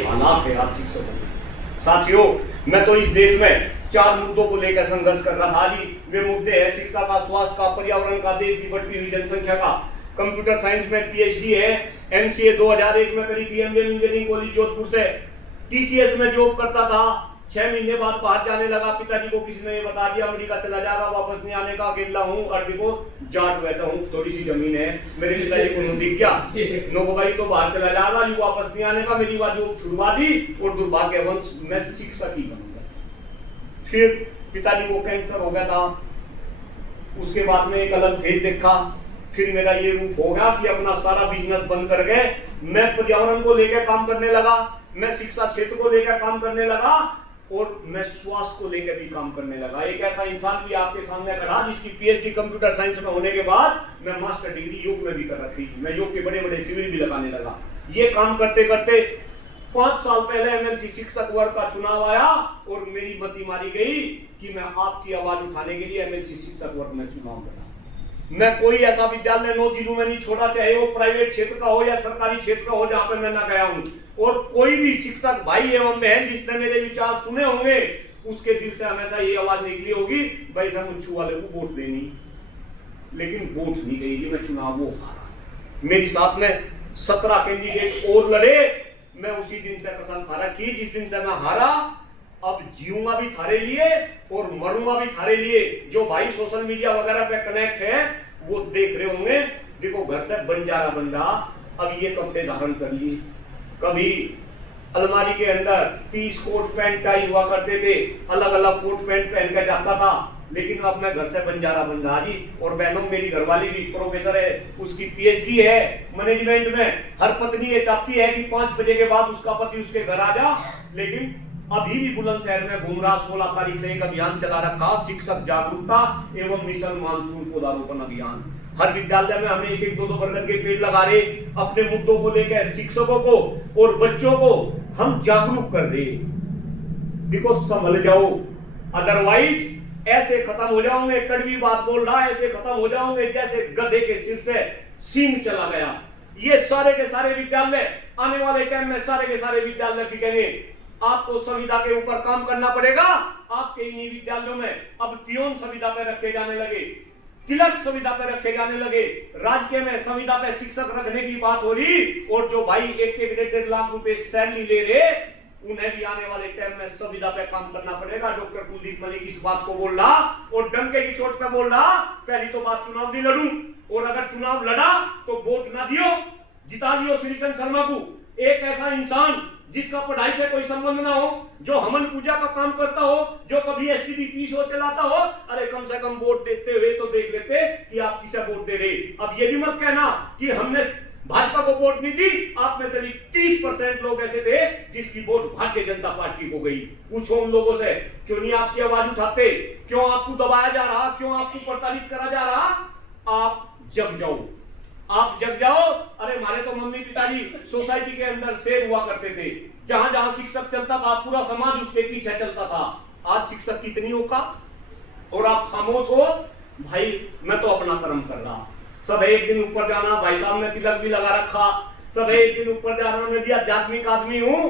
हालात है आज शिक्षकों के। साथियों, मैं तो इस देश में 4 मुद्दों को लेकर संघर्ष कर रहा था। जी वे मुद्दे हैं शिक्षा का, स्वास्थ्य का, पर्यावरण का, देश की बढ़ती हुई जनसंख्या का। कंप्यूटर साइंस में पीएचडी है, एमसीए 2001 में करी थी एमबीए इंजीनियरिंग कॉलेज जोधपुर से। टीसीएस में जॉब करता था, 6 महीने बाद बाहर जाने लगा। पिताजी को किसी ने बता दिया अमेरिका चला जाएगा, वापस नहीं आने का, अकेला हूँ और देखो जाट वैसा हूँ, थोड़ी सी जमीन है। मेरे पिताजी को दिख गया, नो भाई तो बाहर चला जाएगा, यू वापस नहीं आने का। मेरी बात जो छुड़वा दी और दुर्भाग्यवंश मैं शिक्षक ही बनूंगा। फिर पिताजी को कैंसर हो गया था, उसके बाद में एक अलग फेज देखा। फिर मेरा ये रूप हो गया कि अपना सारा बिजनेस बंद करके मैं पर्यावरण को लेकर काम करने लगा, मैं शिक्षा क्षेत्र को लेकर काम करने लगा और मैं स्वास्थ्य को लेकर भी काम करने लगा। एक ऐसा इंसान भी आपके सामने खड़ा जिसकी पीएचडी कंप्यूटर साइंस में होने के बाद मैं मास्टर डिग्री योग में भी कर रखी थी। मैं योग के बड़े बड़े शिविर भी लगाने लगा। ये काम करते करते 5 साल पहले एमएलसी शिक्षक वर्ग का चुनाव आया और मेरी मति मारी गई कि मैं आपकी आवाज उठाने के लिए एमएलसी शिक्षक वर्ग में चुनाव लड़ा। मैं कोई ऐसा विद्यालय 9 जिलों में नहीं छोड़ा, चाहे वो प्राइवेट क्षेत्र का हो या सरकारी क्षेत्र का हो, जहां पर मैं ना गया हूं। और कोई भी शिक्षक भाई एवं बहन जिसने मेरे विचार सुने होंगे, उसके दिल से हमेशा ये आवाज निकली होगी, भाई साहब मुच्छू वाले को वोट देनी। लेकिन वोट नहीं गई जी, मैं चुनाव वो हारा। मेरे साथ में 17 कैंडिडेट और लड़े। मैं उसी दिन से कसम खा रखी, जिस दिन से मैं हारा अब जीऊंगा भी थारे लिए और मरूंगा भी थारे लिए। जो भाई सोशल मीडिया वगैरह पे कनेक्ट है वो देख रहे होंगे, देखो घर से बंजारा बंदा अब ये कपड़े धारण कर लिए। कभी अलमारी के अंदर 30 कोट पैंट टाई हुआ करते थे, अलग अलग कोट पैंट पहन कर जाता था। लेकिन अब मैं घर से बंजारा बंदा जी। और बहनों, मेरी घरवाली भी प्रोफेसर है, उसकी पीएचडी है मैनेजमेंट में। हर पत्नी ये चाहती है कि 5 बजे के बाद उसका पति उसके घर आ जा। लेकिन अभी भी बुलंदशहर में घूम रहा। 16 तारीख से एक अभियान चला रखा, शिक्षक जागरूकता एवं मिशन मानसून पौधारोपण अभियान। हर विद्यालय में हमें 1-1, 2-2 बरगद के पेड़ लगा रहे, अपने मुद्दों को लेकर शिक्षकों को और बच्चों को हम जागरूक कर रहे। देखो संभल जाओ, अदरवाइज ऐसे खत्म हो जाओगे। कड़वी बात बोल रहा है, ऐसे खत्म हो जाओगे जैसे गधे के सिर से सींग चला गया। ये सारे के सारे विद्यालय आने वाले टाइम में सारे के सारे विद्यालय बिकेंगे। आपको संविदा के ऊपर काम करना पड़ेगा। आपके इन्हीं विद्यालयों में अब पियोन संविदा पे रखे जाने लगे, क्लर्क संविदा पे रखे जाने लगे, राजकीय में संविदा पे शिक्षक रखने की बात हो रही। और जो भाई 1-1 लाख रुपए सैलरी ले रहे, उन्हें भी आने वाले टाइम में संविदा पे काम करना पड़ेगा। डॉक्टर कुलदीप मलिक इस बात को बोल रहा और डंके की चोट पे बोल रहा, पहली तो बात चुनाव नहीं लड़ूं, और अगर चुनाव लड़ा तो वोट ना दियो, जिता लियो श्रीचंद शर्मा को। एक ऐसा इंसान जिसका पढ़ाई से कोई संबंध ना हो, जो हवन पूजा का काम करता हो, जो कभी एसटीडी शो चलाता हो, अरे कम से कम वोट देते हुए तो देख लेते कि आप किसे वोट दे रहे। अब ये भी मत कहना कि हमने भाजपा को वोट नहीं दी। आप में से भी 30% लोग ऐसे थे जिसकी वोट भारतीय जनता पार्टी को गई। पूछो उन लोगों से, क्यों नहीं आपकी आवाज उठाते, क्यों आपको दबाया जा रहा, क्यों आपको प्रताड़ित करा जा रहा। आप जग जाओ, आप जग जाओ। अरे हमारे तो मम्मी पिताजी सोसाइटी के अंदर शेर हुआ करते थे, जहां जहां शिक्षक चलता था पूरा समाज उसके पीछे चलता था। आज शिक्षक की इतनी औकात और आप खामोश हो। भाई मैं तो अपना कर्म कर रहा, सब एक दिन ऊपर जाना। भाई साहब ने तिलक भी लगा रखा, सब एक दिन ऊपर जाना। मैं भी आध्यात्मिक आदमी हूं,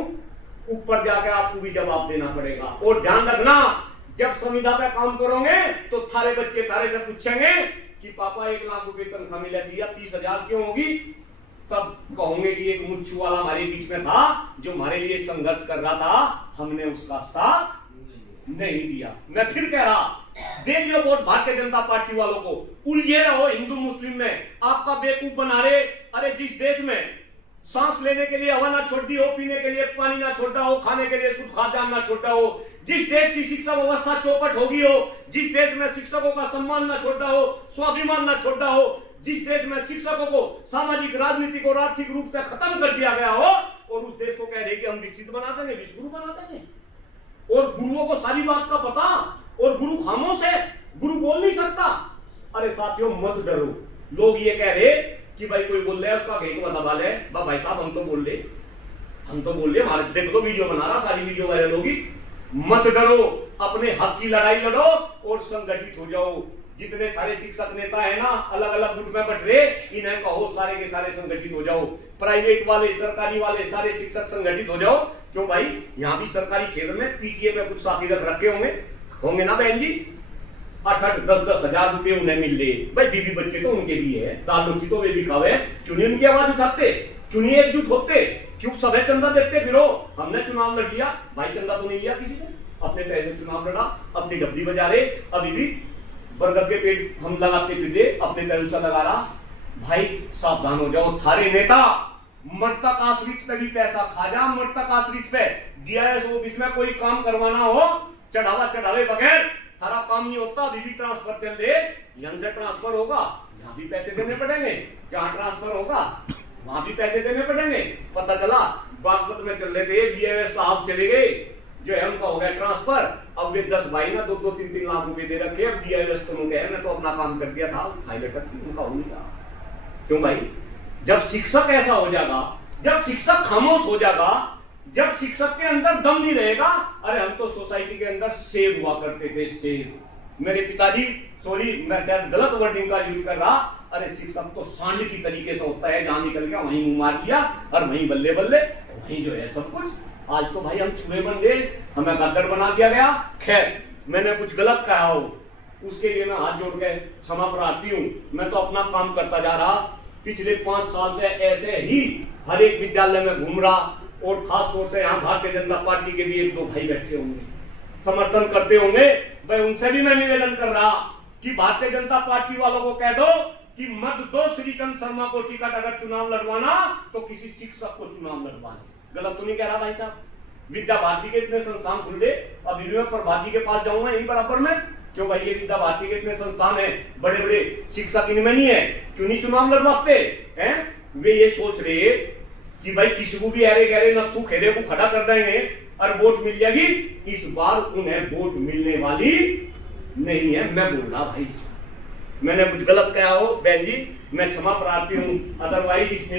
ऊपर जाकर आपको भी जवाब देना पड़ेगा। और ध्यान रखना, जब संविदा पे काम करोगे तो थारे बच्चे थारे से पूछेंगे कि पापा 1 लाख रुपए तनख्वाह मिली थी या 30,000 क्यों होगी। तब कहोगे कि एक मुच्छू वाला हमारे बीच में था जो हमारे लिए संघर्ष कर रहा था, हमने उसका साथ नहीं दिया। मैं फिर कह रहा, दे लियो वोट भारतीय जनता पार्टी वालों को। उलझे रहो हिंदू मुस्लिम में, आपका बेवकूफ बना रहे। अरे जिस देश में सांस लेने के लिए हवा ना छोड़ी हो, पीने के लिए पानी ना छोड़ा हो, खाने के लिए शुद्ध खाद्यान्न ना छोड़ा हो, जिस देश की शिक्षा व्यवस्था चौपट होगी हो, जिस देश में शिक्षकों का सम्मान ना छोड़ा हो, स्वाभिमान ना छोड़ा हो, जिस देश में शिक्षकों को सामाजिक, राजनीतिक और आर्थिक रूप से खत्म कर दिया गया हो, और उस देश को कह रहे कि हम विकसित बना देंगे, विश्व गुरु बना देंगे। और गुरुओं को सारी बात का पता, और गुरु खामोश है, गुरु बोल नहीं सकता। अरे साथियों मत डरो। लोग ये कह रहे कि भाई कोई बोल रहा है उसका घेंटवा दबा ले। भाई साहब हम तो बोल रहे, हमारे देख लो वीडियो बना रहा, सारी वीडियो वायरल होगी। मत डरो, अपने हक की लड़ाई लड़ो और संगठित हो जाओ। जितने सारे शिक्षक नेता है ना, अलग अलग गुट में बट रहे, इन्हें कहो सारे के सारे संगठित हो जाओ, प्राइवेट वाले सरकारी वाले सारे शिक्षक संगठित हो जाओ। क्यों भाई, यहाँ भी सरकारी क्षेत्र में पीटीए में कुछ साथी रख रखे होंगे ना बहन जी, 8-10 हजार रुपए उन्हें मिल रहे भाई, बीबी बच्चे तो उनके भी है, दाल रोटी तो वे भी खावे, क्यों नहीं उनकी आवाज उठाते, क्यों नहीं एकजुट होते, क्यों सभी चंदा देते? फिर हमने चुनाव लड़ लिया भाई, चंदा तो नहीं लिया किसी ने, अपने पैसे चुनाव लड़ा, अपनी डब्बी बजा रहे, अभी भी बरगद के पेड़ हम लगाते फिरते, अपने पैसा लगा रहा। भाई सावधान हो जाओ, थारे नेता मृतक आश्रित पे भी पैसा खा जा, मृतक आश्रित पे डीआईएस ऑफिस में कोई काम करवाना हो, चढ़ावे बगैर थारा काम नहीं होता। अभी भी ट्रांसफर चल रहे, यहाँ से ट्रांसफर होगा, यहाँ भी पैसे देने पड़ेंगे, जहां ट्रांसफर होगा वहां भी पैसे देने पड़ेंगे। पता चला बागपत में चल रहे थे, डीआईएस साहब चले गए, जो है उनका हो गया ट्रांसफर, अब वे 10 भाई ना 2-3 लाख रुपए दे रखे, अब डीआईएस तो गए, मैं तो अपना काम कर दिया था, फायदे तक उनका हो गया। क्यों भाई, जब शिक्षक ऐसा हो जाएगा, जब शिक्षक खामोश हो जाएगा, जब शिक्षक के अंदर दम नहीं रहेगा, अरे हम तो सोसाइटी के अंदर शेर हुआ करते थे, शेर। मेरे पिताजी, सॉरी मैं शायद गलत वर्डिंग का यूज कर रहा, अरे शिक्षक तो सांड की तरीके से होता है, जहां निकल गया वहीं मुंह मार दिया और वहीं बल्ले बल्ले वहीं जो है सब कुछ। आज तो भाई हम चूहे बन गए, हमें गद्दर बना दिया गया। खैर, मैंने कुछ गलत कहा हो उसके लिए मैं हाथ जोड़ के क्षमा प्रार्थी हूँ। मैं तो अपना काम करता जा रहा, पिछले 5 साल से ऐसे ही हर एक विद्यालय में घूम रहा, और खास तौर से यहाँ भारतीय जनता पार्टी के भी 1-2 भाई बैठे होंगे, समर्थन करते होंगे, भाई उनसे भी मैं निवेदन कर रहा कि भारतीय जनता पार्टी वालों को कह दो कि मत दो श्रीचंद शर्मा को टिकट, अगर चुनाव लड़वाना तो किसी शिक्षक को चुनाव लड़वाना। गलत तो नहीं कह रहा भाई साहब? विद्या भारती के इतने संस्थान खुल गए, अभी भी मैं प्रभाती के पास जाऊंगा यहीं बराबर में। क्यों भाई, ये विद्या भारती के इतने संस्थान है, बड़े बड़े शिक्षक इनमें नहीं है, क्यों नहीं चुनाव लड़वाते हैं? वे ये सोच रहे कि भाई किसी को भी अरे गहरे नथु खेरे को खड़ा कर देंगे और वोट मिल जाएगी। इस बार उन्हें वोट मिलने वाली नहीं है, मैं बोल रहा भाई। मैंने कुछ गलत कहा हो बहन जी, मैं क्षमा प्रार्थी हूं, अदरवाइज इस